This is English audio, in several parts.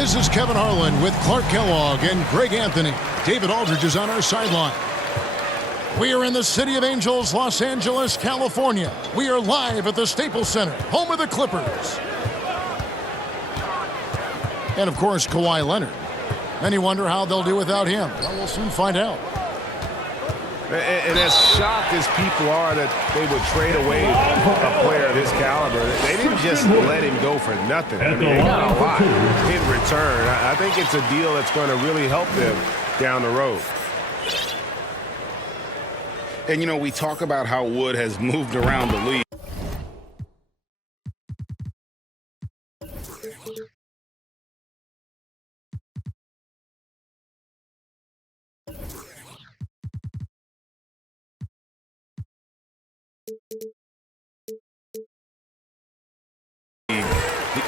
This is Kevin Harlan with Clark Kellogg and Greg Anthony. David Aldridge is on our sideline. We are in the City of Angels, Los Angeles, California. We are live at the Staples Center, home of the Clippers. And, of course, Kawhi Leonard. Many wonder how they'll do without him. Well, we'll soon find out. And as shocked as people are that they would trade away a player of his caliber, they didn't just let him go for nothing. I mean, they got a lot in return. I think it's a deal that's going to really help them down the road. And, you know, we talk about how Wood has moved around the league.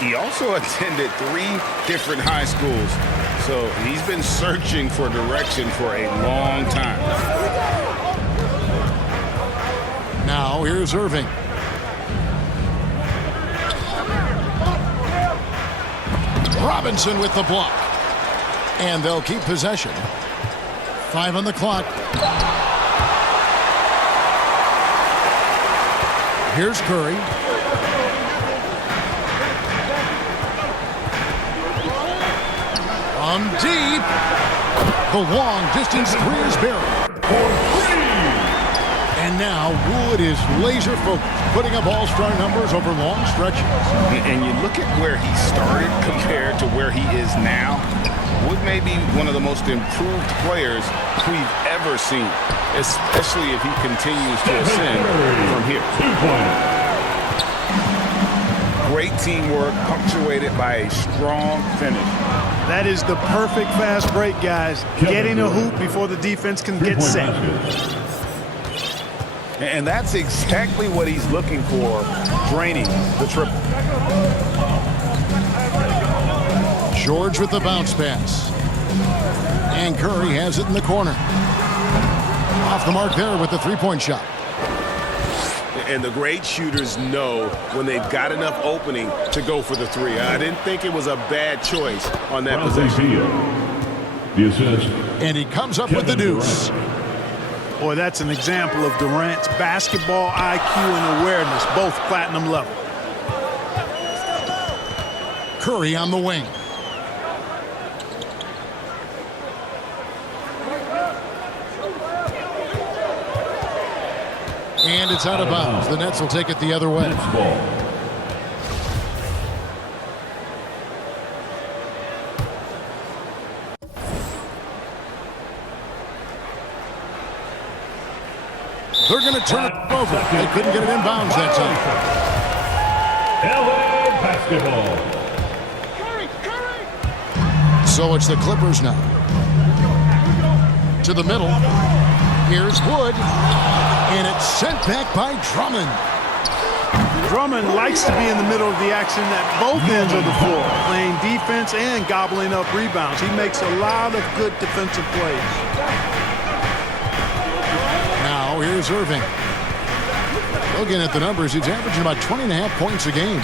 He also attended 3 different high schools, so he's been searching for direction for a long time. Now here's Irving. Robinson with the block. And they'll keep possession. 5 on the clock. Here's Curry. From deep. The long-distance three is buried. And now Wood is laser-focused, putting up all-star numbers over long stretches. And you look at where he started compared to where he is now. Wood may be one of the most improved players we've ever seen, especially if he continues to ascend from here. Great teamwork, punctuated by a strong finish. That is the perfect fast break, guys. Getting a hoop before the defense can get set. And that's exactly what he's looking for, draining the triple. George with the bounce pass. And Curry has it in the corner. Off the mark there with the three-point shot. And the great shooters know when they've got enough opening to go for the three. I didn't think it was a bad choice on that possession. The assist. And he comes up with the deuce. Boy, that's an example of Durant's basketball IQ and awareness, both platinum level. Curry on the wing. And it's out of bounds. The Nets will take it the other way. They're going to turn it over. They couldn't get it in bounds that time. LA basketball. So it's the Clippers now. To the middle. Here's Wood. And it's sent back by Drummond. Drummond likes to be in the middle of the action at both ends of the floor, playing defense and gobbling up rebounds. He makes a lot of good defensive plays. Now here's Irving. Looking at the numbers, he's averaging about 20.5 points a game.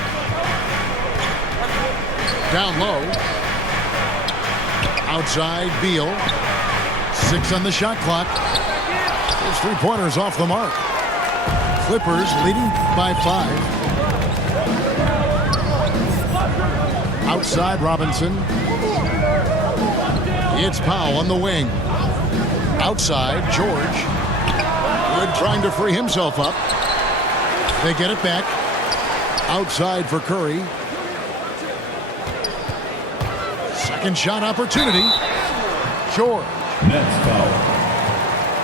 Down low. Outside, Beal. 6 on the shot clock. His three-pointers off the mark. Clippers leading by 5. Outside, Robinson. It's Powell on the wing. Outside, George. Wood trying to free himself up. They get it back. Outside for Curry. Second shot opportunity. George. Nets foul.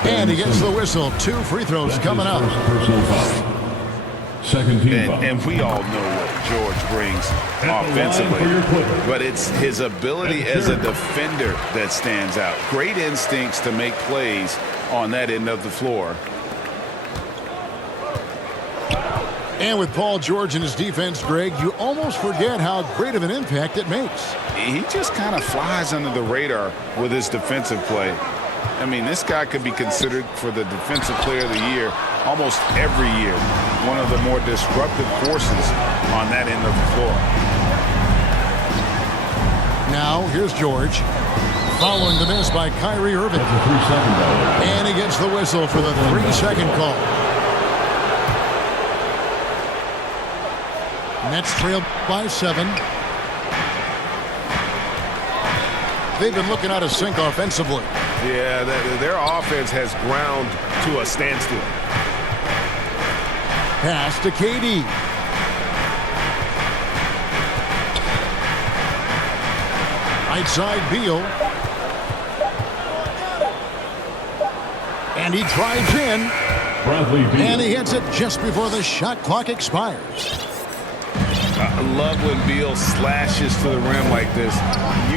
And he gets the whistle. 2 free throws coming up. Personal foul. Second team foul. And we all know what George brings offensively, but it's his ability as a defender that stands out. Great instincts to make plays on that end of the floor. And with Paul George and his defense, Greg, you almost forget how great of an impact it makes. He just kind of flies under the radar with his defensive play. I mean, this guy could be considered for the Defensive Player of the Year almost every year. One of the more disruptive forces on that end of the floor. Now Now, here's George. Following the miss by Kyrie Irving. That's a 3-second violation. And he gets the whistle for the 3-second call. Nets trail by 7. They've been looking out of sync offensively. Yeah, their offense has ground to a standstill. Pass to KD. Right side Beal. And he drives in. Bradley Beal. And he hits it just before the shot clock expires. I love when Beal slashes to the rim like this,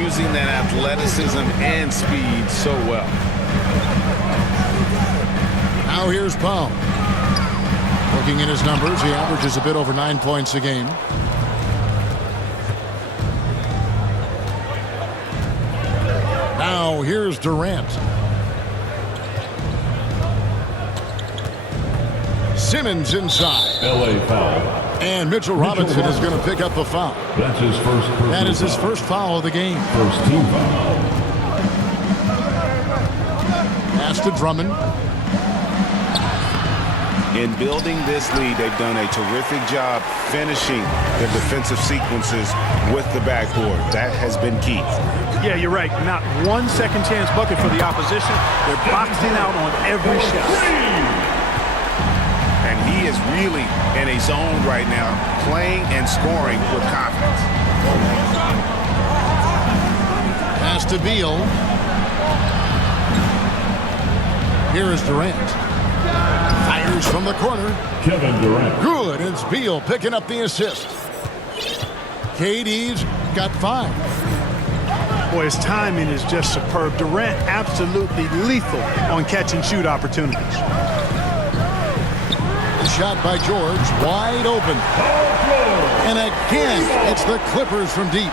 using that athleticism and speed so well. Now here's Powell. Looking at his numbers, he averages a bit over 9 points a game. Now here's Durant. Simmons inside. LA foul. And Mitchell Robinson is going to pick up the foul. That's his first personal That is his foul. first foul of the game. First team foul. Pass to Drummond. In building this lead, they've done a terrific job finishing their defensive sequences with the backboard. That has been key. Yeah, you're right. Not one second chance bucket for the opposition. They're boxing out on every shot. And he is really in a zone right now, playing and scoring with confidence. Pass to Beal. Here is Durant. Fires from the corner. Kevin Durant. Good. It's Beal picking up the assist. KD's got 5. Boy, his timing is just superb. Durant absolutely lethal on catch and shoot opportunities. Shot by George, wide open. And again, it's the Clippers from deep.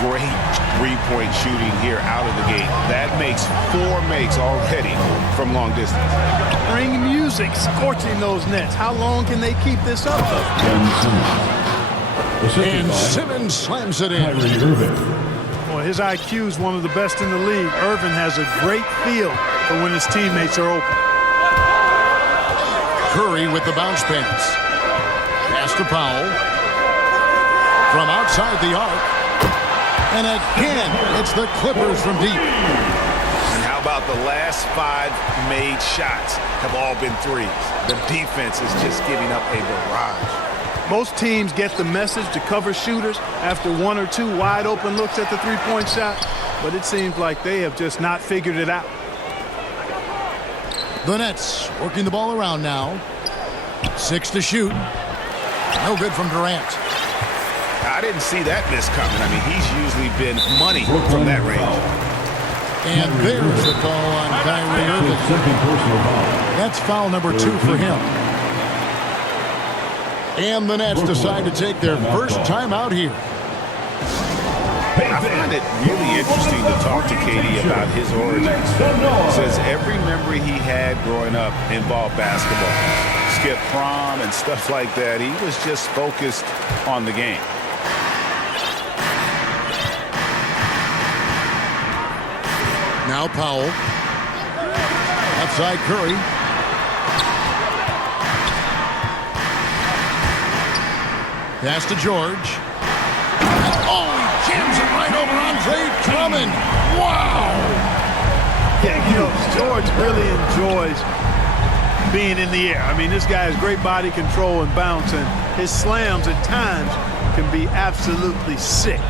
Great three-point shooting here out of the gate. That makes 4 makes already from long distance. Bring music, scorching those nets. How long can they keep this up? And Simmons slams it in. Kyrie Irving. Boy, his IQ is one of the best in the league. Irvin has a great feel for when his teammates are open. Curry with the bounce pass. Pass to Powell. From outside the arc. And again, it's the Clippers from deep. And how about the last 5 made shots have all been threes? The defense is just giving up a barrage. Most teams get the message to cover shooters after 1 or 2 wide open looks at the three-point shot, but it seems like they have just not figured it out. The Nets working the ball around now. 6 to shoot. No good from Durant. I didn't see that miss coming. I mean, he's usually been money from that range. And there's the call on Kyrie Irving. Second personal foul. That's foul number 2 for him. And the Nets decide to take their first time out here. I find it really interesting to talk to KD about his origins. Says every memory he had growing up involved basketball. Skip prom and stuff like that. He was just focused on the game. Now Powell. Outside Curry. Pass to George. Oh, he jams it right over Andre Drummond. Wow! Yeah, you know, George really enjoys being in the air. I mean, this guy has great body control and bounce, and his slams at times can be absolutely sick.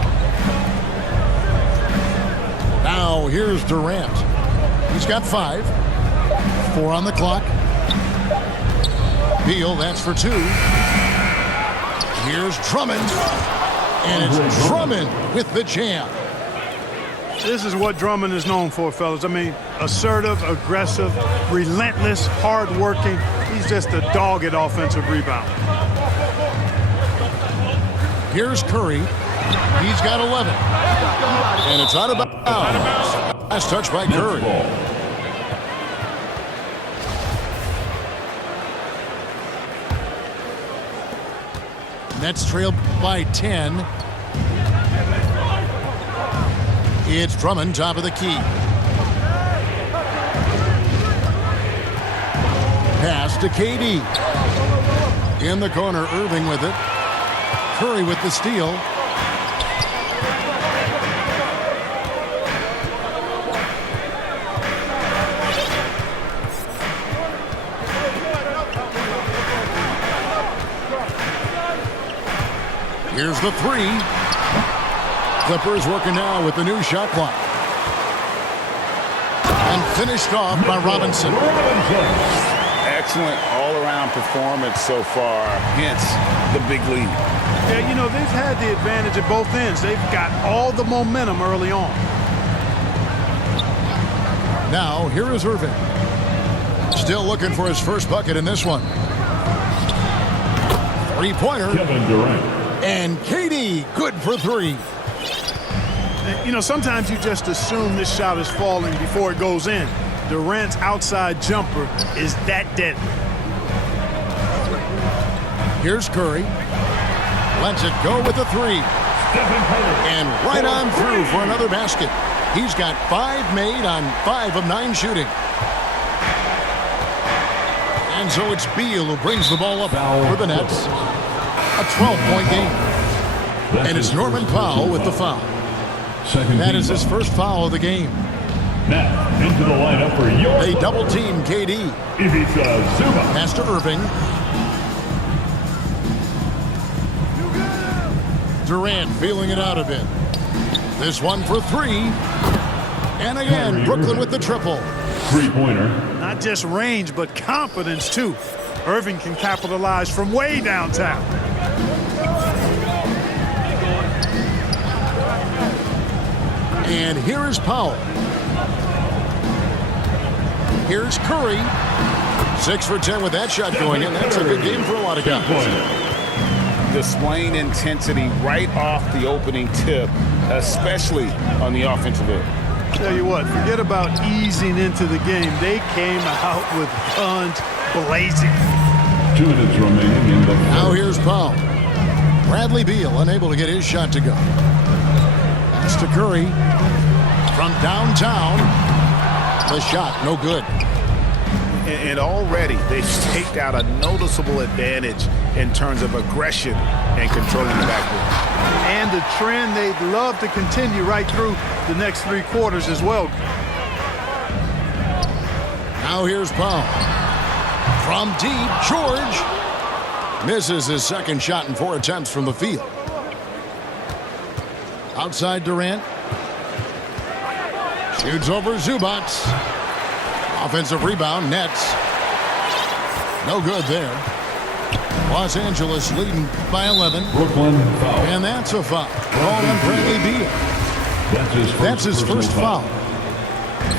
Now here's Durant. He's got 5. 4 on the clock. Beal, that's for 2. Here's Drummond. And it's Drummond with the jam. This is what Drummond is known for, fellas. I mean, assertive, aggressive, relentless, hard-working. He's just a dogged offensive rebounder. Here's Curry. He's got 11. And it's out of bounds. Last touch by Curry. Nets trail by 10. It's Drummond, top of the key. Pass to KD. In the corner, Irving with it. Curry with the steal. Here's the three. Clippers working now with the new shot clock. And finished off by Robinson. Excellent all-around performance so far, hence the big lead. Yeah, you know, they've had the advantage at both ends. They've got all the momentum early on. Now, here is Irving. Still looking for his first bucket in this one. Three-pointer. Kevin Durant. And KD, good for three. You know, sometimes you just assume this shot is falling before it goes in. Durant's outside jumper is that deadly. Here's Curry. Lets it go with a three. And right on through for another basket. He's got 5 made on 5 of 9 shooting. And so it's Beal who brings the ball up for the Nets. A 12-point game. And it's Norman Powell with the foul. That is his first foul of the game. Now, into the lineup for your... They double-team KD. Ivica Zubac. Pass to Irving. Durant feeling it out a bit. This one for three. And again, Brooklyn with the triple. Three-pointer. Not just range, but confidence, too. Irving can capitalize from way downtown. And here is Powell. Here's Curry. 6 for 10 with that shot going in. That's a good game for a lot of guys. Displaying intensity right off the opening tip, especially on the offensive end. Tell you what, forget about easing into the game. They came out with guns blazing. 2 minutes remaining in the... Now here's Powell. Bradley Beal unable to get his shot to go. Pass to Curry. From downtown. The shot, no good. And already they've staked out a noticeable advantage in terms of aggression and controlling the backcourt. And the trend they'd love to continue right through the next 3 quarters as well. Now here's Powell. From deep, George. Misses his second shot in 4 attempts from the field. Outside Durant. Shoots over Zubac. Offensive rebound, Nets. No good there. Los Angeles leading by 11. Brooklyn foul. And that's a foul. All on Bradley Beal. That's his first foul.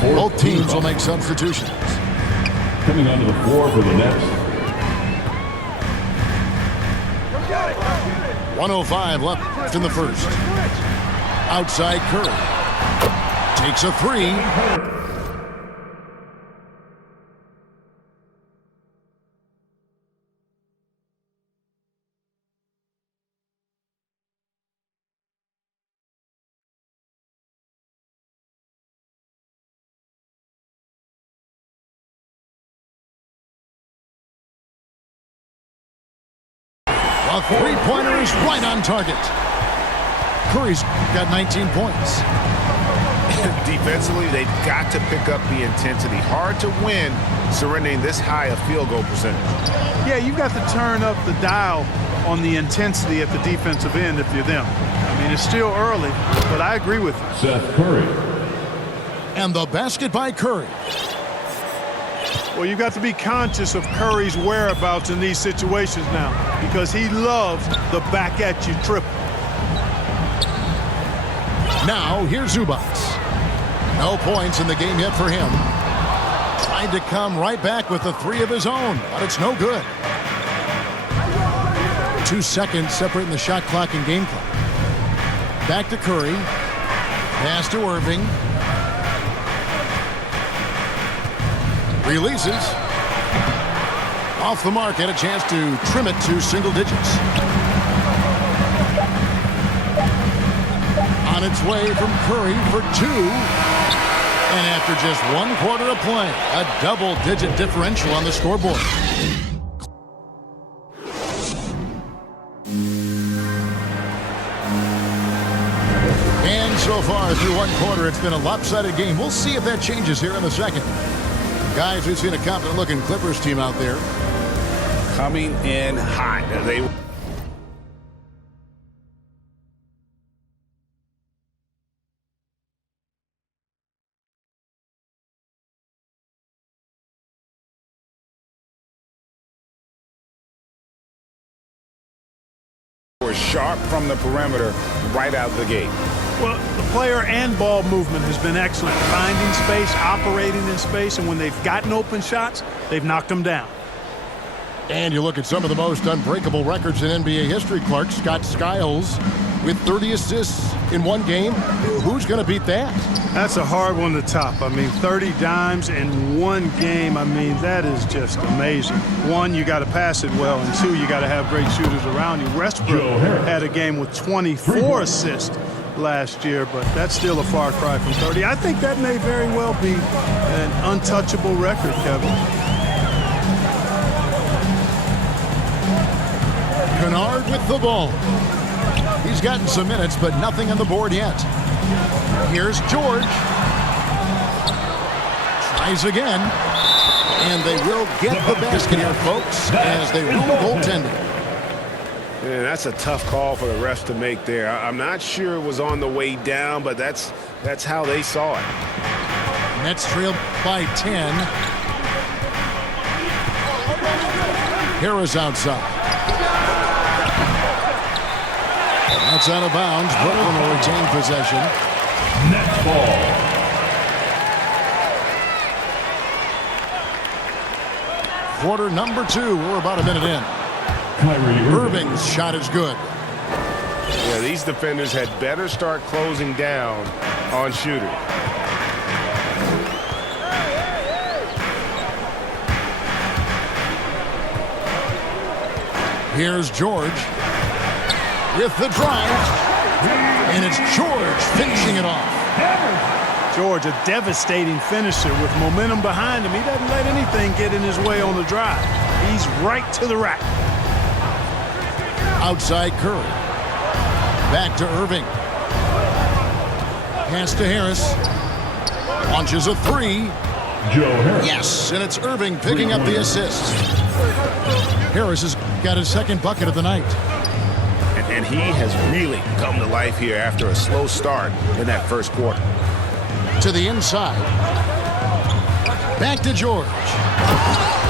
Both teams will make substitutions. Coming onto the floor for the Nets. 1:05 left in the first. Outside Curry. Takes a three. A three-pointer is right on target. Curry's got 19 points. Defensively, they've got to pick up the intensity. Hard to win surrendering this high a field goal percentage. Yeah, you've got to turn up the dial on the intensity at the defensive end if you're them. I mean, it's still early, but I agree with you. Seth Curry. And the basket by Curry. Well, you've got to be conscious of Curry's whereabouts in these situations now because he loves the back-at-you triple. Now, here's Zubac. No points in the game yet for him. Tried to come right back with the 3 of his own, but it's no good. 2 seconds separating the shot clock and game clock. Back to Curry. Pass to Irving. Releases. Off the mark, had a chance to trim it to single digits. On its way from Curry for 2. And after just 1 quarter of play, a double-digit differential on the scoreboard. And so far through 1 quarter, it's been a lopsided game. We'll see if that changes here in the second. Guys, we've seen a confident-looking Clippers team out there. Coming in hot. They were sharp from the perimeter right out the gate. Well, the player and ball movement has been excellent. Finding space, operating in space, and when they've gotten open shots, they've knocked them down. And you look at some of the most unbreakable records in NBA history, Clark. Scott Skiles with 30 assists in 1 game. Who's going to beat that? That's a hard one to top. I mean, 30 dimes in 1 game. I mean, that is just amazing. 1, you got to pass it well, and 2, you got to have great shooters around you. Westbrook had a game with 24 assists last year, but that's still a far cry from 30. I think that may very well be an untouchable record, Kevin. Kennard with the ball. He's gotten some minutes, but nothing on the board yet. Here's George. Tries again. And they will get the basket here, folks, as they rule goaltending. Yeah, that's a tough call for the refs to make there. I'm not sure it was on the way down, but that's how they saw it. Nets trailed by 10. Harris outside. That's out of bounds. Brooklyn will retain possession. Net ball. Quarter number 2. We're about a minute in. Kyrie Irving's shot is good. Yeah, these defenders had better start closing down on shooters. Here's George with the drive. And it's George finishing it off. George, a devastating finisher with momentum behind him. He doesn't let anything get in his way on the drive. He's right to the rack. Outside Curry. Back to Irving. Pass to Harris. Launches a 3. Joe Harris. Yes, and it's Irving picking up the assist. Harris has got his 2nd bucket of the night. And he has really come to life here after a slow start in that 1st quarter. To the inside. Back to George.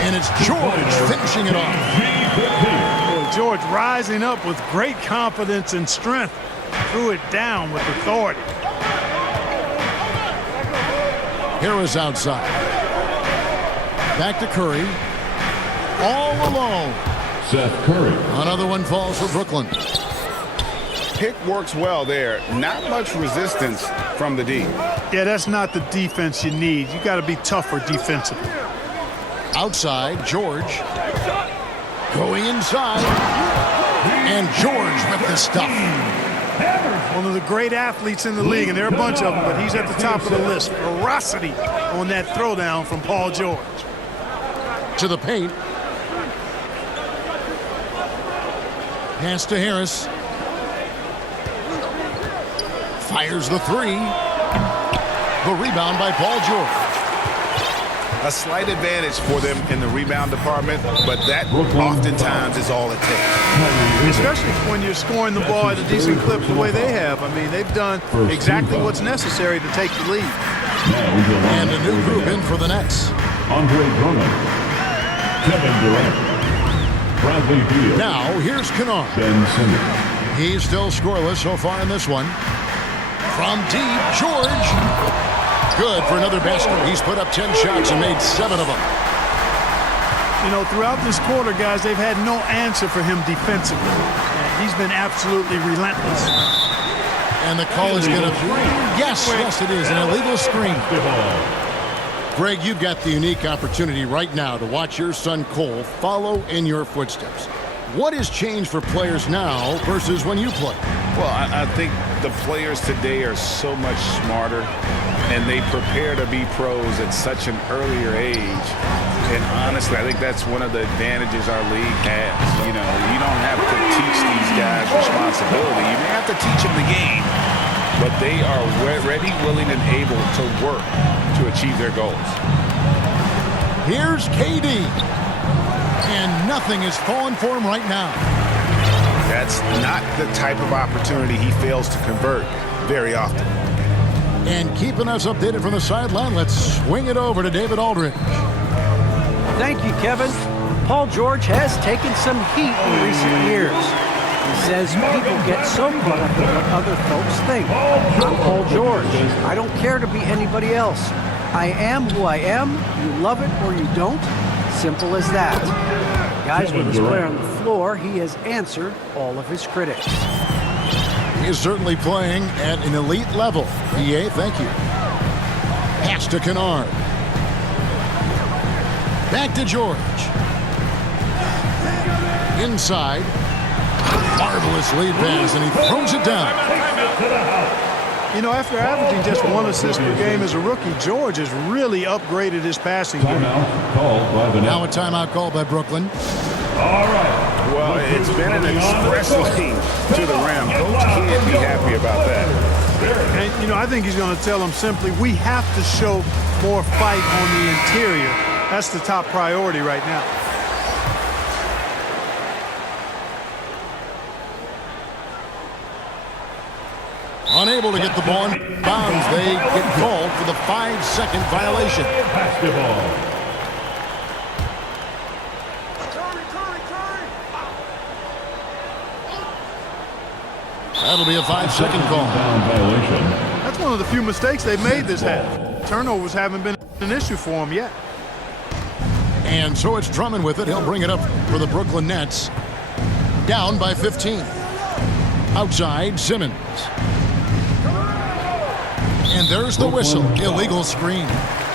And it's George finishing it off. George rising up with great confidence and strength. Threw it down with authority. Harris outside. Back to Curry. All alone. Seth Curry. Another one falls for Brooklyn. Pick works well there. Not much resistance from the D. Yeah, that's not the defense you need. You got to be tougher defensively. Outside, George. Going inside. And George with the stuff. One of the great athletes in the league, and there are a bunch of them, but he's at the top of the list. Ferocity on that throwdown from Paul George. To the paint. Pass to Harris. Fires the 3. The rebound by Paul George. A slight advantage for them in the rebound department, but that oftentimes is all it takes. Especially when you're scoring the ball at a decent clip the way they have. I mean, they've done exactly what's necessary to take the lead. And a new group in for the Nets. Andre Drummond. Kevin Durant. Bradley Beal. Now, here's Kennard. Ben Simmons. He's still scoreless so far in this one. From deep, George. Good for another basket. He's put up 10 shots and made 7 of them. You know, throughout this quarter, guys, they've had no answer for him defensively. And he's been absolutely relentless. And the call is going to be, yes, it is, an illegal screen. Greg, you've got the unique opportunity right now to watch your son Cole follow in your footsteps. What has changed for players now versus when you played? Well, I think the players today are so much smarter, and they prepare to be pros at such an earlier age. And honestly, I think that's one of the advantages our league has. You know, you don't have to teach these guys responsibility. You may have to teach them the game, but they are ready, willing, and able to work to achieve their goals. Here's KD. And nothing is falling for him right now. That's not the type of opportunity he fails to convert very often. And keeping us updated from the sideline, let's swing it over to David Aldridge. Thank you, Kevin. Paul George has taken some heat in recent years. He says people get so caught up in what other folks think. I'm Paul George. I don't care to be anybody else. I am who I am. You love it or you don't. Simple as that. Guys, with his player on the floor, he has answered all of his critics. He is certainly playing at an elite level. EA, thank you. Pass to Kennard. Back to George. Inside. Marvelous lead pass, and he throws it down. You know, after averaging just 1 assist per game as a rookie, George has really upgraded his passing game. Timeout called by the Now a timeout called by Brooklyn. All right. Well, it's been an express lane to the rim. Coach can't be happy about that. And, you know, I think he's going to tell them simply, we have to show more fight on the interior. That's the top priority right now. Unable to get the ball in bounds. They get called for the 5-second violation. Basketball. That'll be a 5-second call. Down violation. That's one of the few mistakes they've made this half. Turnovers haven't been an issue for him yet. And so it's Drummond with it. He'll bring it up for the Brooklyn Nets. Down by 15. Outside, Simmons. And there's the whistle. Illegal screen.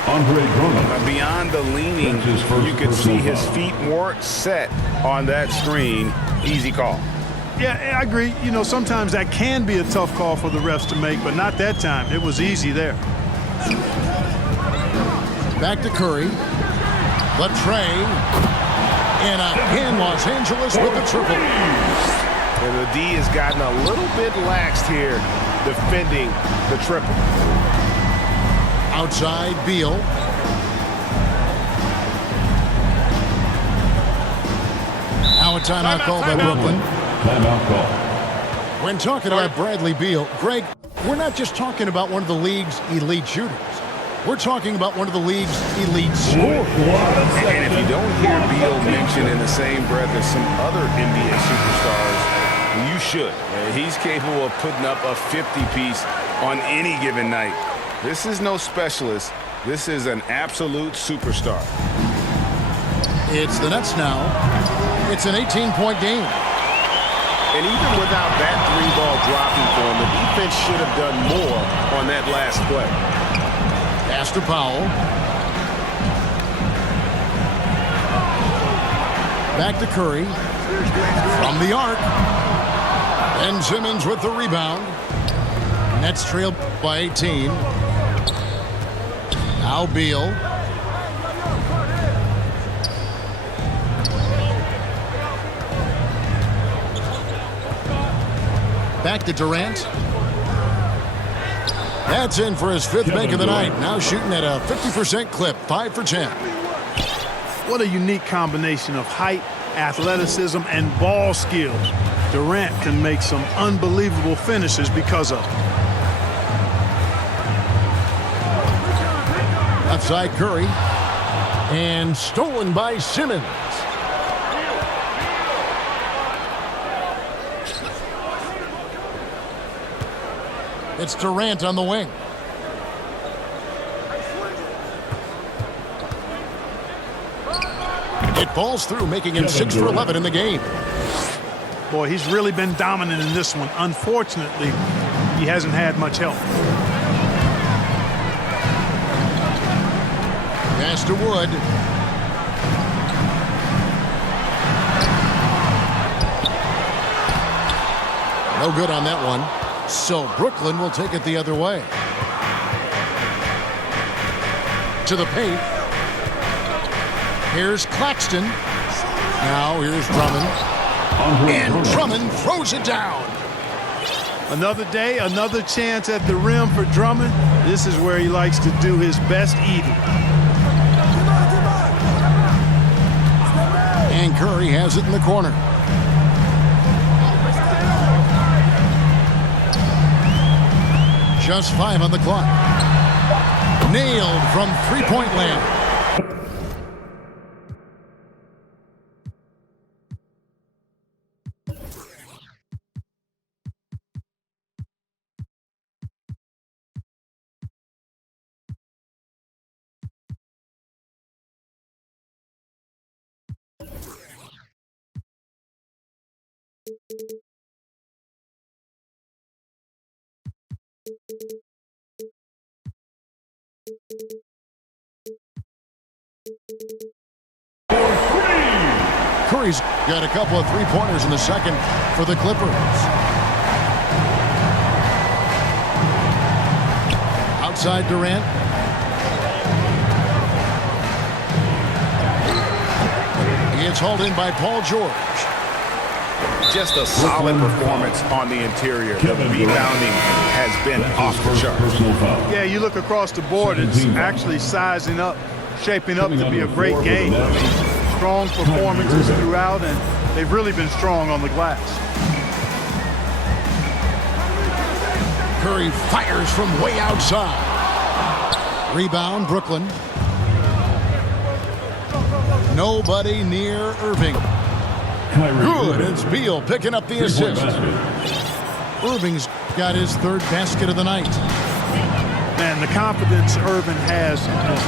Andre Drummond. Beyond the leaning, you could see his feet weren't set on that screen. Easy call. Yeah, I agree. You know, sometimes that can be a tough call for the refs to make, but not that time. It was easy there. Back to Curry. The tray. And again, Los Angeles with the triple. And the D has gotten a little bit laxed here defending the triple. Outside, Beal. Now a timeout called by Brooklyn. Timeout call. When talking about Bradley Beal, Greg, we're not just talking about one of the league's elite shooters. We're talking about one of the league's elite scorers. And if you don't hear Beal mentioned in the same breath as some other NBA superstars, you should. He's capable of putting up a 50-piece on any given night. This is no specialist. This is an absolute superstar. It's the Nets now. It's an 18-point game. And even without that three-ball dropping for him, the defense should have done more on that last play. Pass to Powell. Back to Curry. From the arc. Ben Simmons with the rebound. Nets trail by 18. Now Beal. Back to Durant. That's in for his 5th make of the night. Now shooting at a 50% clip, 5 for 10. What a unique combination of height, athleticism, and ball skills. Durant can make some unbelievable finishes because of it. Left side Curry. And stolen by Simmons. It's Durant on the wing. It falls through, making him 6 for 11 in the game. Boy, he's really been dominant in this one. Unfortunately, he hasn't had much help. Pass to Wood. No good on that one. So Brooklyn will take it the other way. To the paint. Here's Claxton. Now here's Drummond. And Drummond throws it down. Another day, another chance at the rim for Drummond. This is where he likes to do his best eating. And Curry has it in the corner. Just 5 on the clock. Nailed from three-point land. Curry's got a couple of three-pointers in the second for the Clippers. Outside Durant. It's hauled in by Paul George. Just a solid performance on the interior. The rebounding has been off the charts. Yeah, you look across the board, it's actually sizing up, shaping up to be a great game. I mean, strong performances throughout, and they've really been strong on the glass. Curry fires from way outside. Rebound, Brooklyn. Nobody near Irving. Good, it's Beal picking up the assist. Irving's got his third basket of the night. Man, the confidence Irving has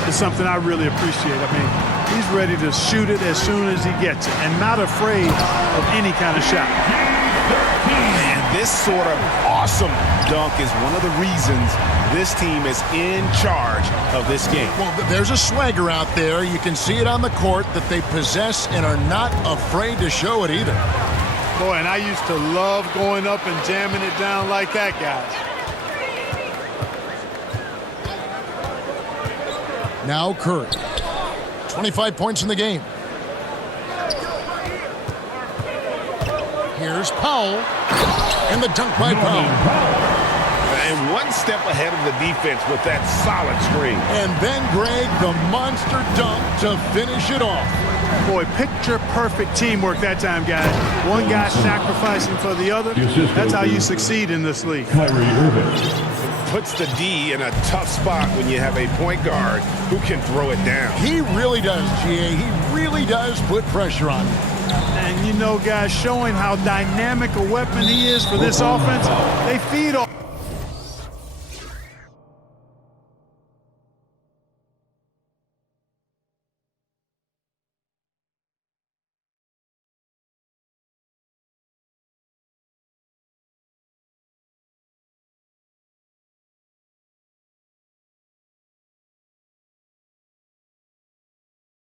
is something I really appreciate. I mean, he's ready to shoot it as soon as he gets it and not afraid of any kind of shot. Man, this sort of awesome dunk is one of the reasons this team is in charge of this game. Well, there's a swagger out there. You can see it on the court that they possess and are not afraid to show it either. Boy, and I used to love going up and jamming it down like that, guys. Now Curry. 25 points in the game. Here's Powell. And the dunk by Powell. And one step ahead of the defense with that solid screen. And then Greg, the monster dunk to finish it off. Boy, picture-perfect teamwork that time, guys. One guy sacrificing for the other. That's how you succeed in this league. Puts the D in a tough spot when you have a point guard who can throw it down. He really does, GA. He really does put pressure on him. And you know, guys, showing how dynamic a weapon he is for this offense, they feed off.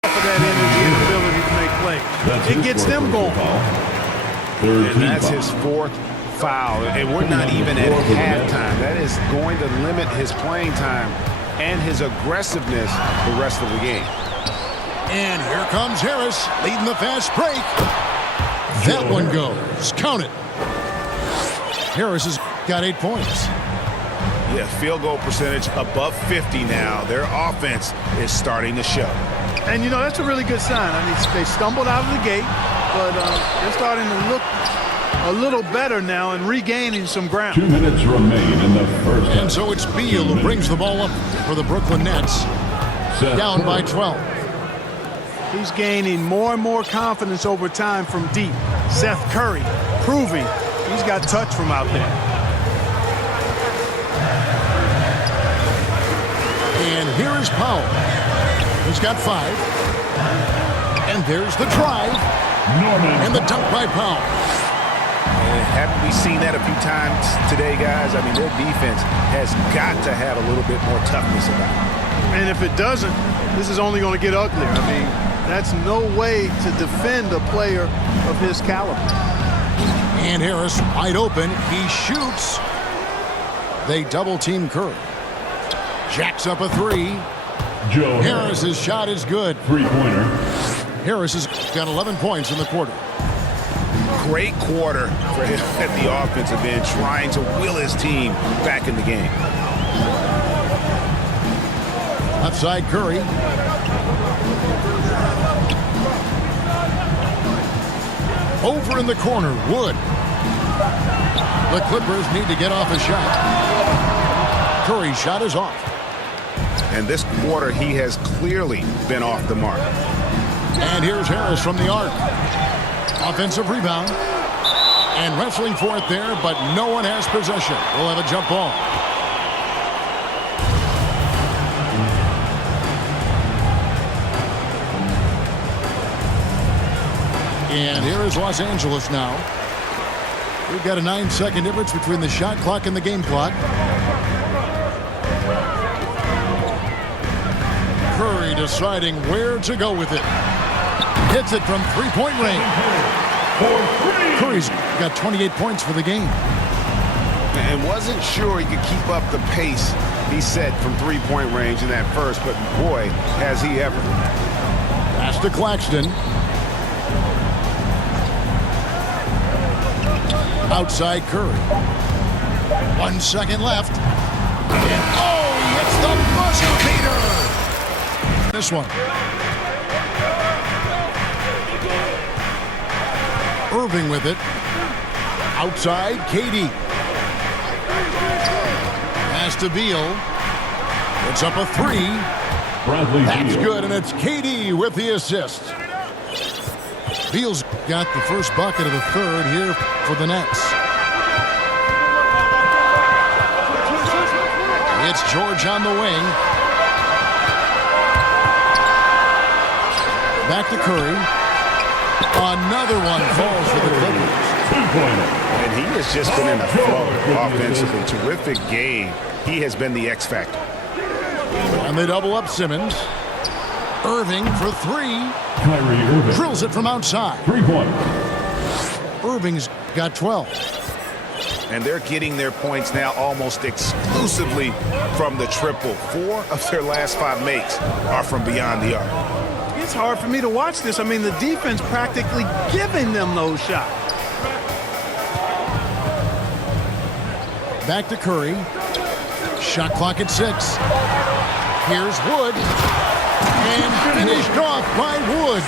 That energy and ability to make plays. It gets them going. And that's his fourth foul. And we're not even at halftime. That is going to limit his playing time and his aggressiveness the rest of the game. And here comes Harris leading the fast break. That one goes. Count it. Harris has got 8 points. Yeah, field goal percentage above 50 now. Their offense is starting to show. And, you know, that's a really good sign. I mean, they stumbled out of the gate, but they're starting to look a little better now and regaining some ground. 2 minutes remain in the first half. And so it's Beal who brings the ball up for the Brooklyn Nets. Down by 12. He's gaining more and more confidence over time from deep. Seth Curry proving he's got touch from out there. And here is Powell. He's got 5. And there's the drive. And the dunk by Powell. Haven't we seen that a few times today, guys? I mean, their defense has got to have a little bit more toughness about it. And if it doesn't, this is only going to get uglier. I mean, that's no way to defend a player of his caliber. And Harris wide open. He shoots. They double-team Curry. Jacks up a three. Joe Harris's shot is good. Three-pointer. Harris has got 11 points in the quarter. Great quarter for him at the offensive end, trying to will his team back in the game. Left side Curry. Over in the corner, Wood. The Clippers need to get off a shot. Curry's shot is off. And this quarter, he has clearly been off the mark. And here's Harris from the arc. Offensive rebound. And wrestling for it there, but no one has possession. We'll have a jump ball. And here is Los Angeles now. We've got a 9-second difference between the shot clock and the game clock. Curry deciding where to go with it. Hits it from three-point range. Curry's got 28 points for the game. And wasn't sure he could keep up the pace he set from three-point range in that first, but boy, has he ever. Pass to Claxton. Outside Curry. 1 second left. And oh, he hits the buzzer beater. This one. Irving with it. Outside, KD. Pass to Beal. It's up a three. Bradley That's Beal. good, and it's KD with the assist. Beal's got the first bucket of the third here for the Nets. It's George on the wing. Back to Curry. Another one falls for the Clippers. And he has just been in a flow offensively. Terrific game. He has been the X factor. And they double up Simmons. Irving for three. Kyrie Irving. Drills it from outside. 3-point. Irving's got 12. And they're getting their points now almost exclusively from the triple. 4 of their last 5 makes are from beyond the arc. It's hard for me to watch this. I mean, the defense practically giving them those shots. Back to Curry. Shot clock at 6. Here's Wood. And finished off by Wood.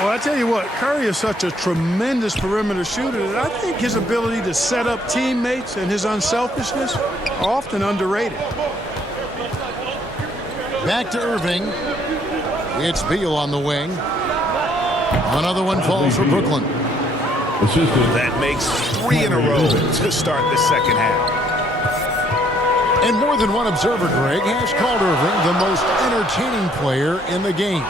Well, I tell you what, Curry is such a tremendous perimeter shooter that I think his ability to set up teammates and his unselfishness are often underrated. Back to Irving. It's Beal on the wing. Another one falls for Brooklyn. Assistant. That makes 3 in a row to start the second half. And more than one observer, Greg, has called Irving the most entertaining player in the game.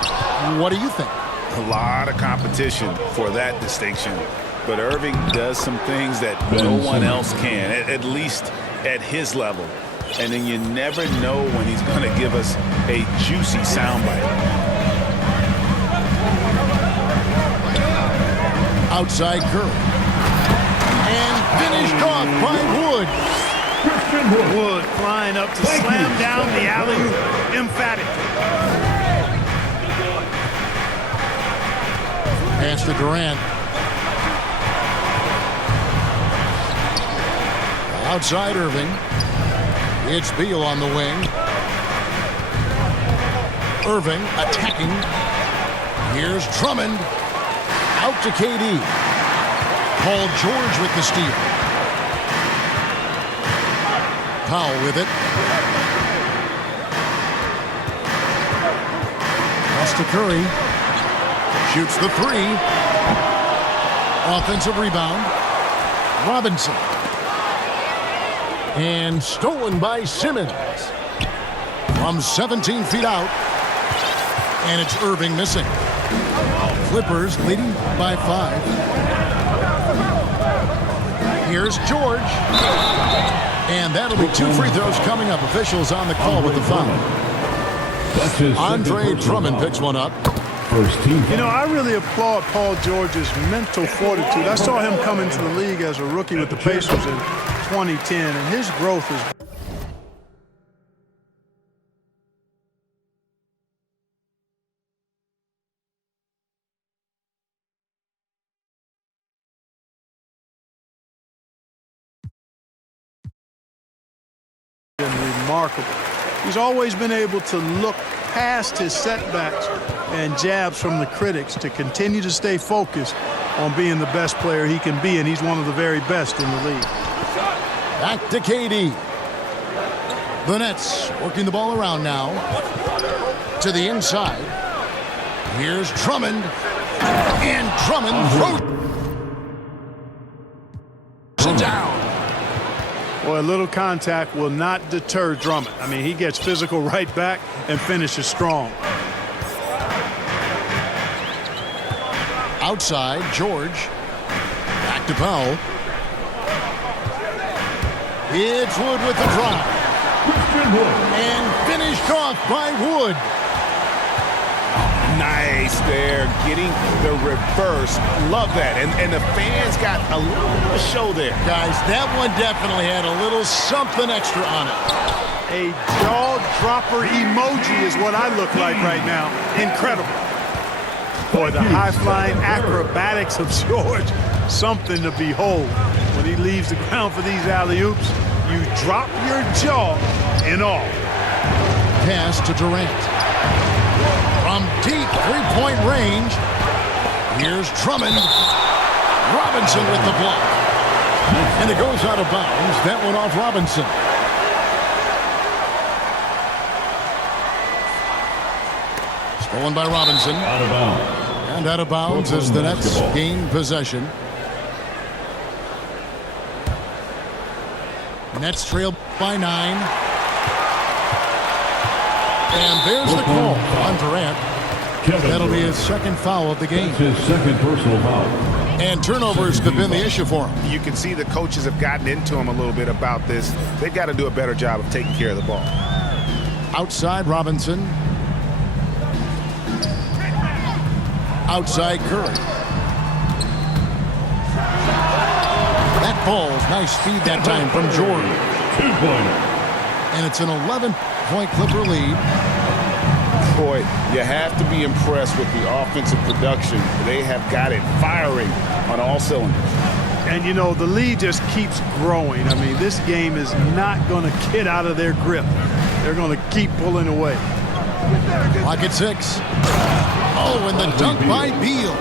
What do you think? A lot of competition for that distinction. But Irving does some things that no one else can, at least at his level. And then you never know when he's going to give us a juicy soundbite. Outside Curry. And finished off by Wood. Wood flying up to slam down the alley-oop emphatically. Pass to Durant. Outside Irving. It's Beal on the wing. Irving attacking. Here's Drummond. Out to KD. Paul George with the steal. Powell with it. Pass to Curry. Shoots the three. Offensive rebound. Robinson. And stolen by Simmons. From 17 feet out. And it's Irving missing. Clippers leading by 5. Here's George. And that'll be 2 free throws coming up. Officials on the call with the foul. Andre Drummond picks one up. First team. You know, I really applaud Paul George's mental fortitude. I saw him come into the league as a rookie with the Pacers in 2010, and his growth is been remarkable. He's always been able to look past his setbacks and jabs from the critics to continue to stay focused on being the best player he can be, and he's one of the very best in the league. Back to KD. The Nets working the ball around now. To the inside. Here's Drummond. And Drummond throws it down. Boy, a little contact will not deter Drummond. I mean, he gets physical right back and finishes strong. Outside, George. Back to Powell. It's Wood with the drive. And finished off by Wood. Nice there, getting the reverse. Love that. And the fans got a little bit of a show there. Guys, that one definitely had a little something extra on it. A jaw-dropper emoji is what I look like right now. Incredible. Boy, the high-flying acrobatics of George, something to behold. When he leaves the ground for these alley-oops, you drop your jaw in awe. Pass to Durant. From deep three-point range, here's Drummond. Robinson with the block. And it goes out of bounds. That one off Robinson. Stolen by Robinson. Out of bounds. And out of bounds as the Nets gain possession. Nets trail by 9. And there's the call on Durant. That'll be his second foul of the game. That's his second personal foul. And turnovers have been the issue for him. You can see the coaches have gotten into him a little bit about this. They've got to do a better job of taking care of the ball. Outside Robinson. Outside Curry. That ball's nice speed that time from Jordan. 2-pointer. And it's an 11-point Clipper lead. Boy, you have to be impressed with the offensive production. They have got it firing on all cylinders. And, you know, the lead just keeps growing. I mean, this game is not going to get out of their grip. They're going to keep pulling away. Clock at 6. Oh, and the dunk by Beal.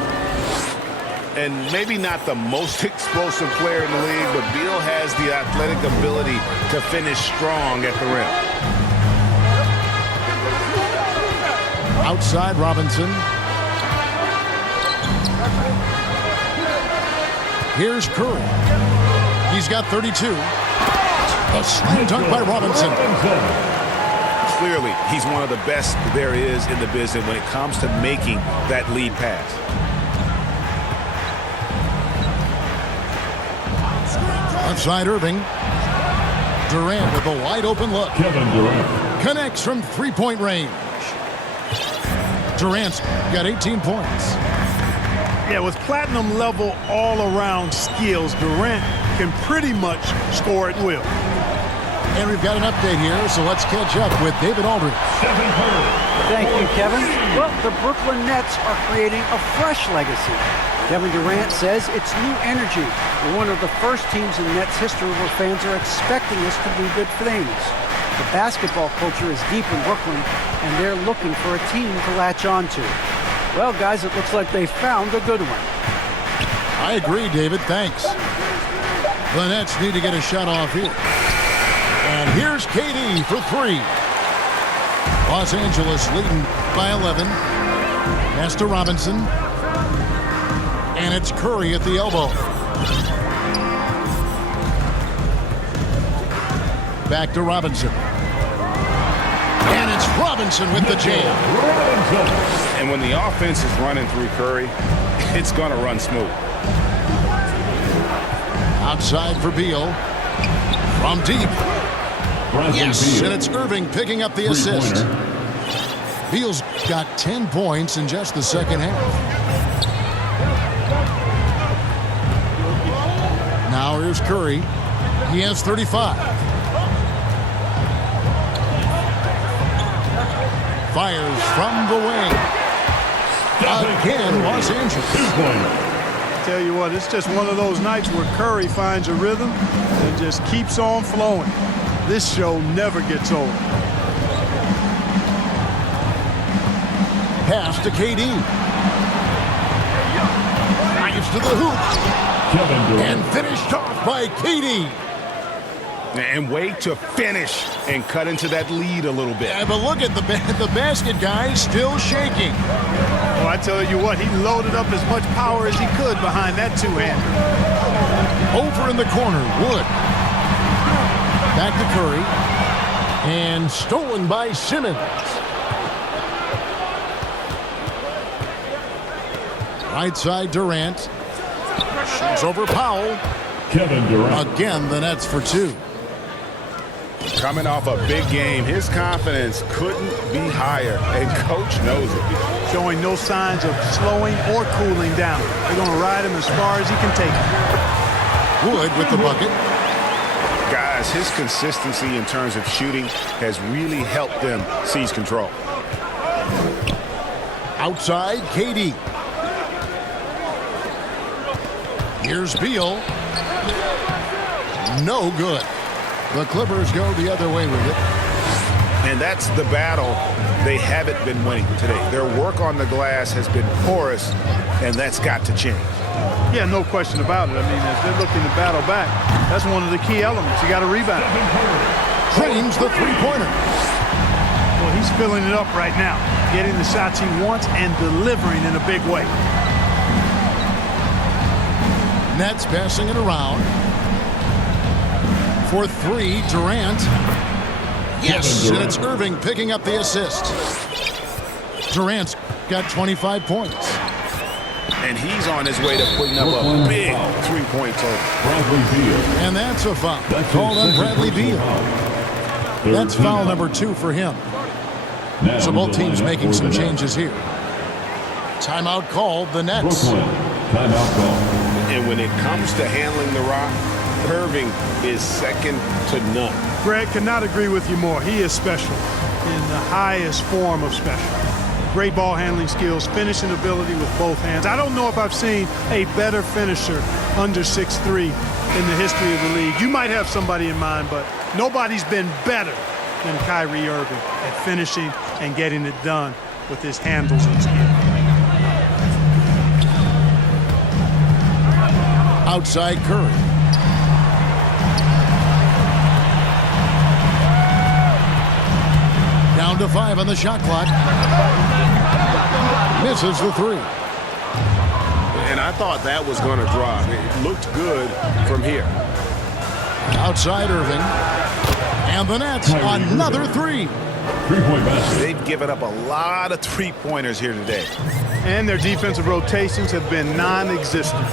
And maybe not the most explosive player in the league, but Beal has the athletic ability to finish strong at the rim. Outside Robinson. Here's Curry. He's got 32. A slam dunk by Robinson. Clearly, he's one of the best there is in the business when it comes to making that lead pass. Outside Irving. Durant with a wide open look. Kevin Durant. Connects from three-point range. Durant's got 18 points. Yeah, with platinum level all-around skills, Durant can pretty much score at will. And we've got an update here, so let's catch up with David Aldridge. Thank you, Kevin. Well, the Brooklyn Nets are creating a fresh legacy. Kevin Durant says it's new energy. We're one of the first teams in Nets history where fans are expecting us to do good things. The basketball culture is deep in Brooklyn, and they're looking for a team to latch on to. Well, guys, it looks like they found a good one. I agree, David. Thanks. The Nets need to get a shot off here. And here's KD for 3. Los Angeles leading by 11. Pass to Robinson. And it's Curry at the elbow. Back to Robinson. And it's Robinson with the jam. And when the offense is running through Curry, it's going to run smooth. Outside for Beal. From deep. Bradley Yes, Beal. and it's Irving picking up the assist. Beal's got 10 points in just the second half. Now here's Curry. He has 35. Fires from the wing. Again, Los Angeles. 2-pointer. Tell you what, it's just one of those nights where Curry finds a rhythm and just keeps on flowing. This show never gets old. Pass to KD. Drives to the hoop. Kevin Durant. And finished off by KD. And wait to finish and cut into that lead a little bit. Yeah, but look at the basket guy still shaking. Oh, I tell you what, he loaded up as much power as he could behind that two-hander. Over in the corner, Wood. Back to Curry. And stolen by Simmons. Right side, Durant. Shoots over Powell. Kevin Durant. Again, the Nets for 2. Coming off a big game, his confidence couldn't be higher, and Coach knows it. Showing no signs of slowing or cooling down. They're going to ride him as far as he can take him. Wood with the bucket. Guys, his consistency in terms of shooting has really helped them seize control. Outside, KD. Here's Beal. No good. The Clippers go the other way with it. And that's the battle they haven't been winning today. Their work on the glass has been porous, and that's got to change. Yeah, no question about it. I mean, as they're looking to battle back, that's one of the key elements. You got to rebound. Drains the three-pointer. Well, he's filling it up right now, getting the shots he wants and delivering in a big way. Nets passing it around. For 3, Durant. Yes, and it's Irving picking up the assist. Durant's got 25 points. And he's on his way to putting up a big three-point total. Bradley Beal. And that's a foul. That's Called on Bradley Beal. Foul. That's foul number 2 for him. Now So both the teams lineup making for some the changes here. Timeout called, the Nets. Brooklyn. Timeout call. And when it comes to handling the rock, Irving is second to none. Greg, cannot agree with you more. He is special in the highest form of special. Great ball handling skills, finishing ability with both hands. I don't know if I've seen a better finisher under 6'3" in the history of the league. You might have somebody in mind, but nobody's been better than Kyrie Irving at finishing and getting it done with his handles and skill. Outside Curry. Down to 5 on the shot clock. Misses the 3. And I thought that was going to drop. It looked good from here. Outside Irving. And the Nets, another 3. Three-point basket. They've given up a lot of three-pointers here today. And their defensive rotations have been non-existent.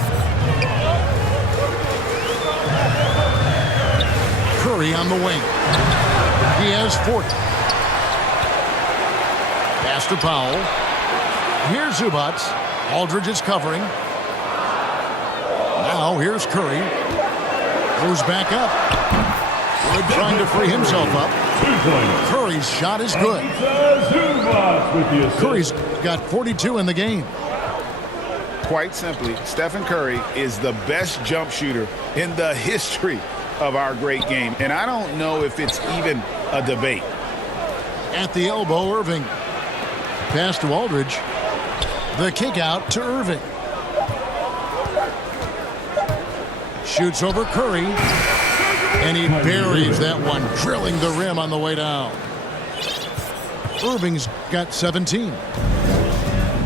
Curry on the wing. He has 40. Pass to Powell. Here's Zubac. Aldridge is covering. Now here's Curry. Goes back up. Wood trying to free himself up. Curry's shot is good. Curry's got 42 in the game. Quite simply, Stephen Curry is the best jump shooter in the history of our great game. And I don't know if it's even a debate. At the elbow, Irving. Pass to Aldridge. The kick out to Irving. Shoots over Curry. And he buries that one, drilling the rim on the way down. Irving's got 17.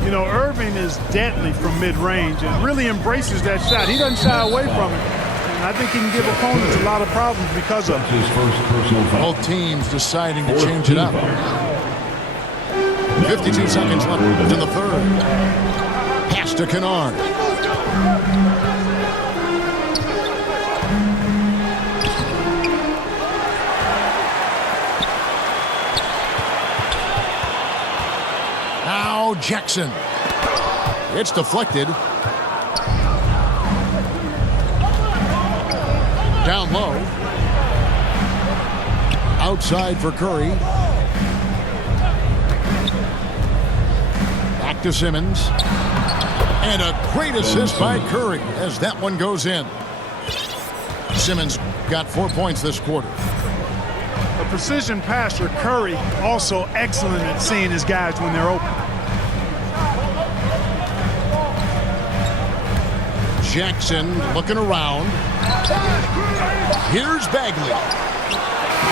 You know, Irving is deadly from mid-range and really embraces that shot. He doesn't shy away from it. And I think he can give opponents a lot of problems because of it. His first personal foul. Both teams deciding to change it up. 52 seconds left in the third. Pass to Kennard. Jackson. It's deflected. Down low. Outside for Curry. Back to Simmons. And a great assist by Curry as that one goes in. Simmons got 4 points this quarter. A precision passer, Curry, also excellent at seeing his guys when they're open. Jackson looking around. Here's Bagley.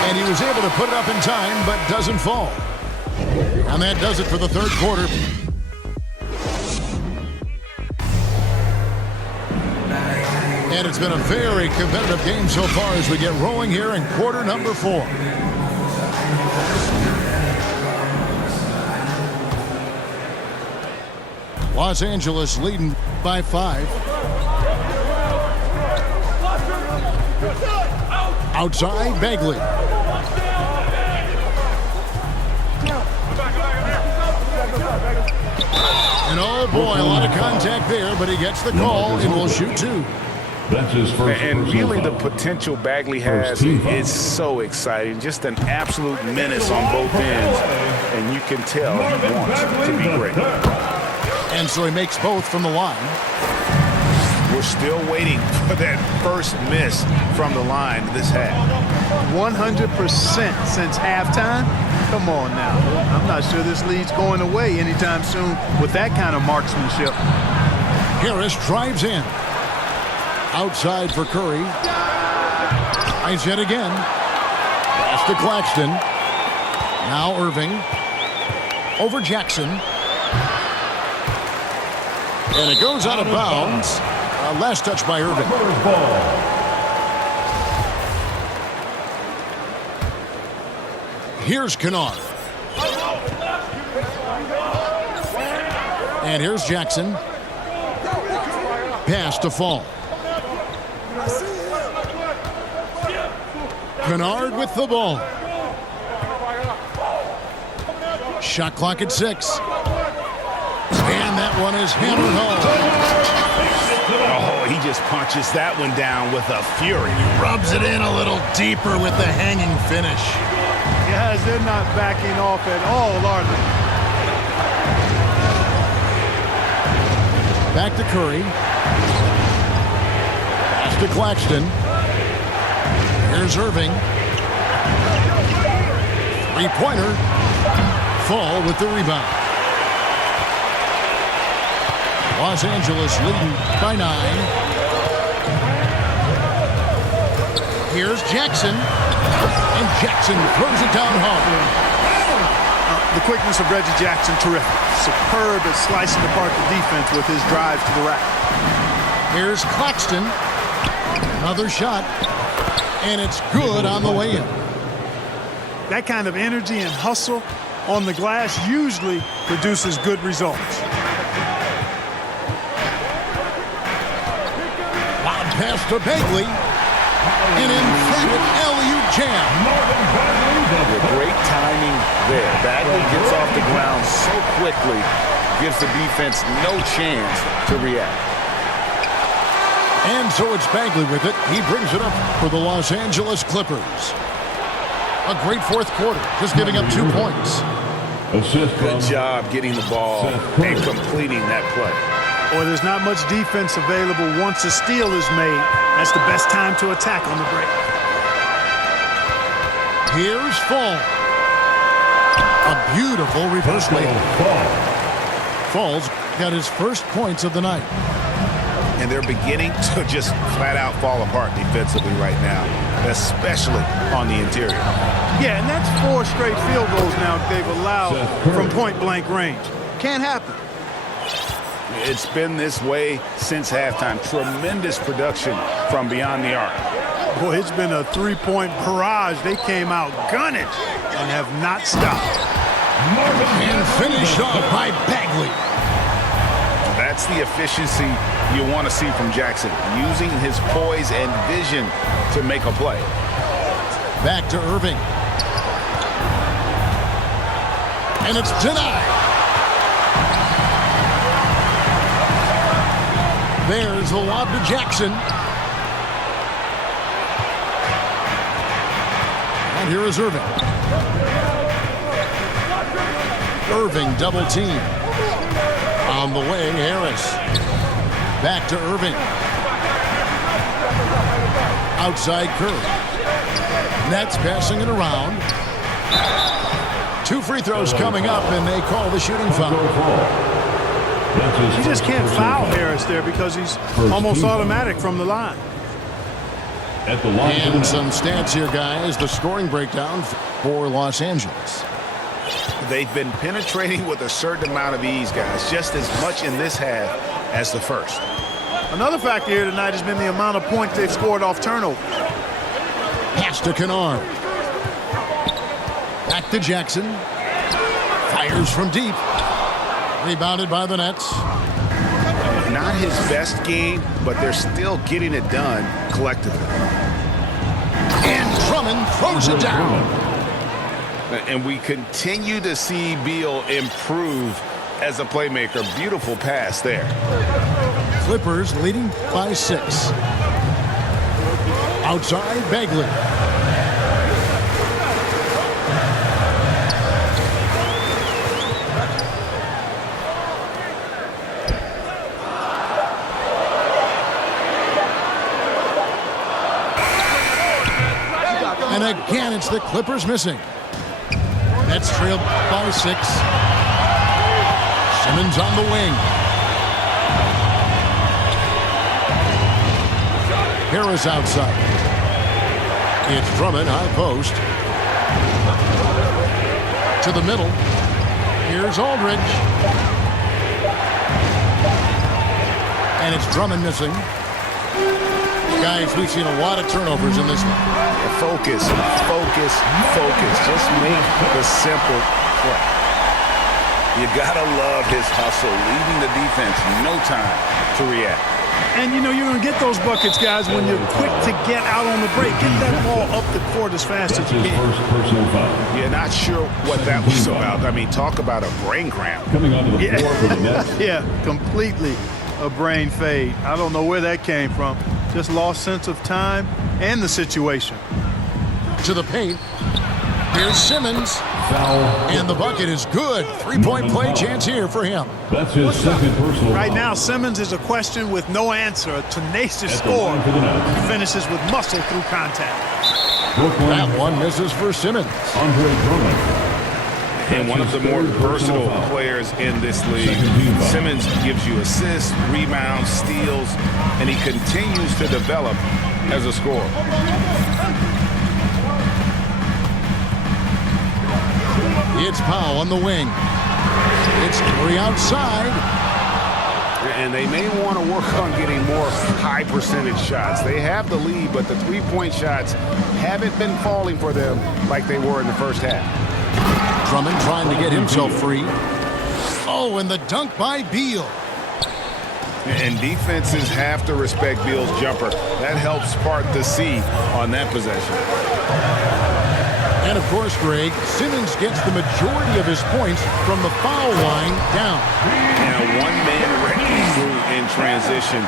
And he was able to put it up in time, but doesn't fall. And that does it for the third quarter. And it's been a very competitive game so far as we get rolling here in quarter number 4. Los Angeles leading by 5. Outside, Bagley. And oh boy, a lot of contact there, but he gets the call and will shoot 2. That's his first. And really the foul. potential Bagley has is so exciting. Just an absolute menace on both ends. And you can tell he wants to be great. And so he makes both from the line. We're still waiting for that first miss from the line this half. 100% since halftime. Come on now. I'm not sure this lead's going away anytime soon with that kind of marksmanship. Harris drives in. Outside for Curry. Tries it again. Pass to Claxton. Now Irving. Over Jackson. And it goes out of bounds. Last touch by Irving. Here's Kennard. And here's Jackson. Pass to Fall. Kennard with the ball. Shot clock at 6. And that one is hammered home. Oh, he just punches that one down with a fury. Rubs it in a little deeper with the hanging finish. Guys, they're not backing off at all, are they? Back to Curry. Pass to Claxton. Here's Irving. Three-pointer. Fall with the rebound. Los Angeles leading by 9. Here's Jackson. And Jackson throws it down hard. The quickness of Reggie Jackson, terrific. Superb at slicing apart the defense with his drive to the rack. Here's Claxton. Another shot. And it's good on the way in. That kind of energy and hustle on the glass usually produces good results. Lob pass to Bagley. An emphatic alley-oop jam. Great timing there. Bagley gets off the ground so quickly, gives the defense no chance to react. And so it's Bagley with it. He brings it up for the Los Angeles Clippers. A great fourth quarter, just giving up 2 points. Good job getting the ball and completing that play. Or there's not much defense available once a steal is made. That's the best time to attack on the break. Here's Fall. A beautiful reverse layup. Fall's got his first points of the night. And they're beginning to just flat out fall apart defensively right now, especially on the interior. Yeah, and that's 4 straight field goals now they've allowed from point-blank range. Can't happen. It's been this way since halftime. Tremendous production from beyond the arc. Boy, it's been a 3-point barrage. They came out gunning and have not stopped. And finished off by Bagley. That's the efficiency you want to see from Jackson, using his poise and vision to make a play. Back to Irving. And it's denied. There's the lob to Jackson. And here is Irving. Irving double team. On the wing, Harris. Back to Irving. Outside Curry. Nets passing it around. 2 free throws coming up, and they call the shooting foul. You just can't foul Harris there because he's almost automatic from the line. At the line. And some stats here, guys. The scoring breakdown for Los Angeles. They've been penetrating with a certain amount of ease, guys, just as much in this half as the first. Another factor here tonight has been the amount of points they've scored off turnover. Pass to Kennard. Back to Jackson. Fires from deep. Rebounded by the Nets. Not his best game, but they're still getting it done collectively. And Drummond throws it down. And we continue to see Beal improve as a playmaker. Beautiful pass there. Clippers leading by 6. Outside, Bagley. And again, it's the Clippers missing. Nets trailed by 6. Simmons on the wing. Harris outside. It's Drummond, high post. To the middle. Here's Aldridge. And it's Drummond missing. Guys, we've seen a lot of turnovers in this one. Focus, focus, focus. Just make the simple play. You gotta love his hustle, leaving the defense no time to react. And you know you're going to get those buckets, guys, when you're quick to get out on the break. Get that ball up the court as fast as you His can. first personal foul. Yeah, not sure what that was about. I mean, talk about a brain cramp. Coming onto the floor for the Nets. Yeah, completely a brain fade. I don't know where that came from. Just lost sense of time and the situation. To the paint. Here's Simmons. Foul. And the bucket is good. 3-point play chance here for him. That's his second personal Right foul. now, Simmons is a question with no answer. A tenacious At the scorer. line for the Nets. He finishes with muscle through contact. Brooklyn. That one misses for Simmons. Andre Drummond. And one of the more versatile players in this league. Simmons gives you assists, rebounds, steals, and he continues to develop as a scorer. It's Powell on the wing. It's Curry outside. And they may want to work on getting more high percentage shots. They have the lead, but the three-point shots haven't been falling for them like they were in the first half. Drummond trying to get himself free. Oh, and the dunk by Beal. And defenses have to respect Beal's jumper. That helps part the C on that possession. And of course, Greg, Simmons gets the majority of his points from the foul line down. And a one-man wrecking crew in transition.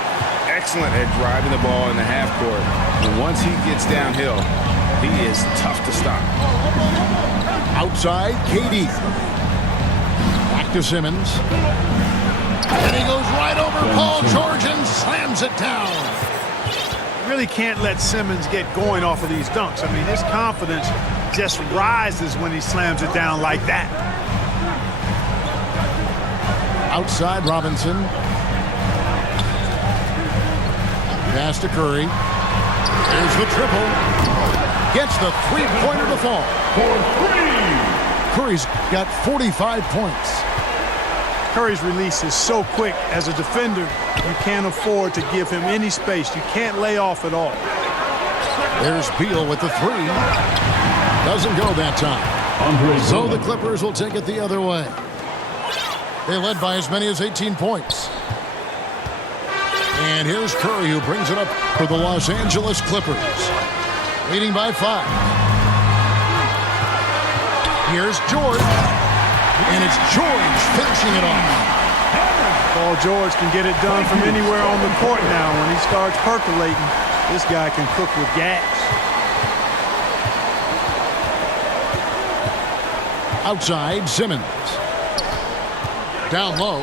Excellent at driving the ball in the half court. And once he gets downhill, he is tough to stop. Outside, KD. Back to Simmons. And he goes right over Paul George and slams it down. Really can't let Simmons get going off of these dunks. I mean, his confidence just rises when he slams it down like that. Outside, Robinson. Pass to Curry. There's the triple. Gets the three-pointer to fall. Curry's got 45 points. Curry's release is so quick. As a defender, you can't afford to give him any space. You can't lay off at all. There's Beal with the three. Doesn't go that time. So the Clippers will take it the other way. They led by as many as 18 points. And here's Curry, who brings it up for the Los Angeles Clippers. Leading by 5. Here's George. And it's George finishing it off. Paul George can get it done from anywhere on the court now. When he starts percolating, this guy can cook with gas. Outside, Simmons. Down low,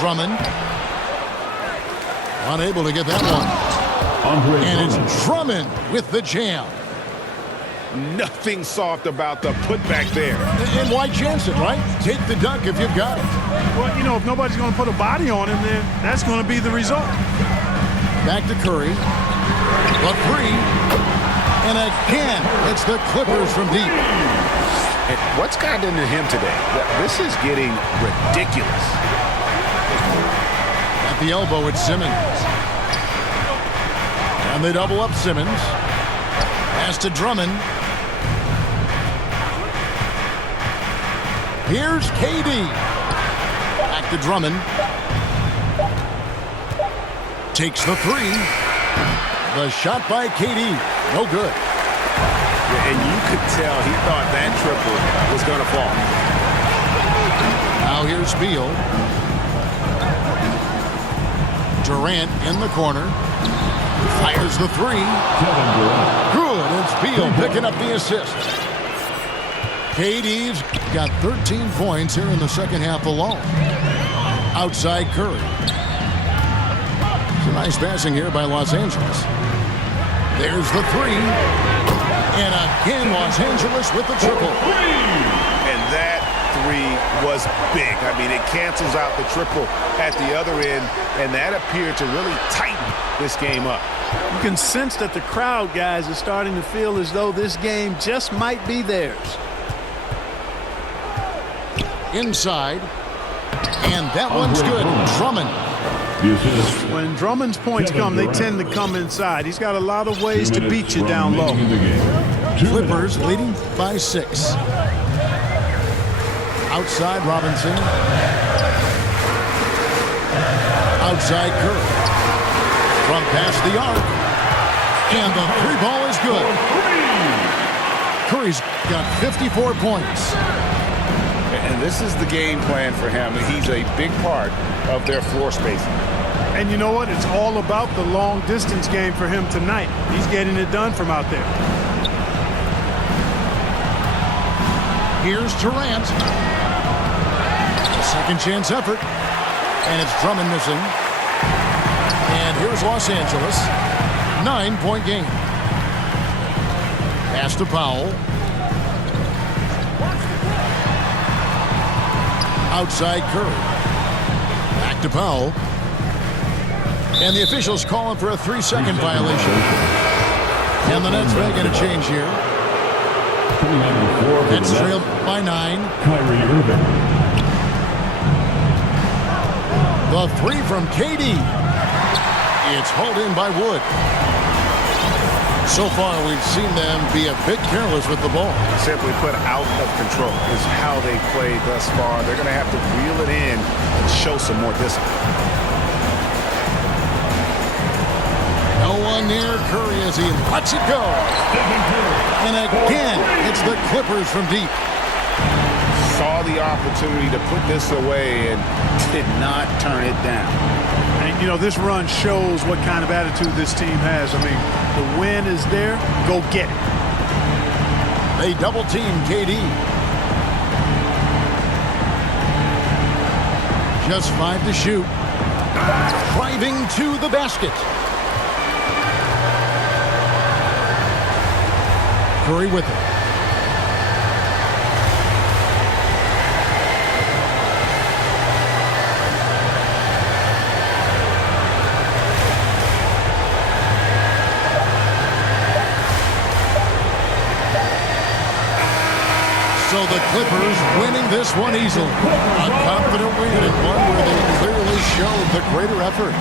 Drummond. Unable to get that one. And it's Drummond with the jam. Nothing soft about the putback there. And why chance it, right? Take the dunk if you've got it. Well, you know, if nobody's going to put a body on him, then that's going to be the result. Back to Curry. The three. And again, it's the Clippers from deep. And what's gotten into him today? This is getting ridiculous. At the elbow, it's Simmons. And they double up Simmons. Pass to Drummond. Here's KD. Back to Drummond. Takes the three. The shot by KD. No good. And you could tell he thought that triple was going to fall. Now here's Beal. Durant in the corner. Fires the three. Good. It's Beal picking up the assist. KD's got 13 points here in the second half alone. Outside Curry. It's a nice passing here by Los Angeles. There's the three. And again, Los Angeles with the triple. And that three was big. I mean, it cancels out the triple at the other end, and that appeared to really tighten this game up. You can sense that the crowd, guys, is starting to feel as though this game just might be theirs. Inside. And that one's good. Drummond. When Drummond's points come, they tend to come inside. He's got a lot of ways to beat you down low. Clippers leading by 6. Outside Robinson. Outside Curry. From past the arc. And the three ball is good. Curry's got 54 points. And this is the game plan for him. He's a big part of their floor spacing. And you know what? It's all about the long distance game for him tonight. He's getting it done from out there. Here's Durant. Second chance effort. And it's Drummond missing. And here's Los Angeles. 9-point game. Pass to Powell. Outside Curry. Back to Powell. And the officials calling for a 3-second violation. And the Nets making a change here. Nets trailed by 9. Kyrie Irving. The three from KD. It's hauled in by Wood. So far, we've seen them be a bit careless with the ball. Simply put, out of control is how they played thus far. They're going to have to reel it in and show some more discipline. No one near Curry as he lets it go. And again, it's the Clippers from deep. Saw the opportunity to put this away and did not turn it down. And, you know, this run shows what kind of attitude this team has. I mean, the win is there. Go get it. They double team KD. Just 5 to shoot. Driving to the basket. Curry with it. So the Clippers winning this one easily. A confident win and one where they clearly showed the greater effort.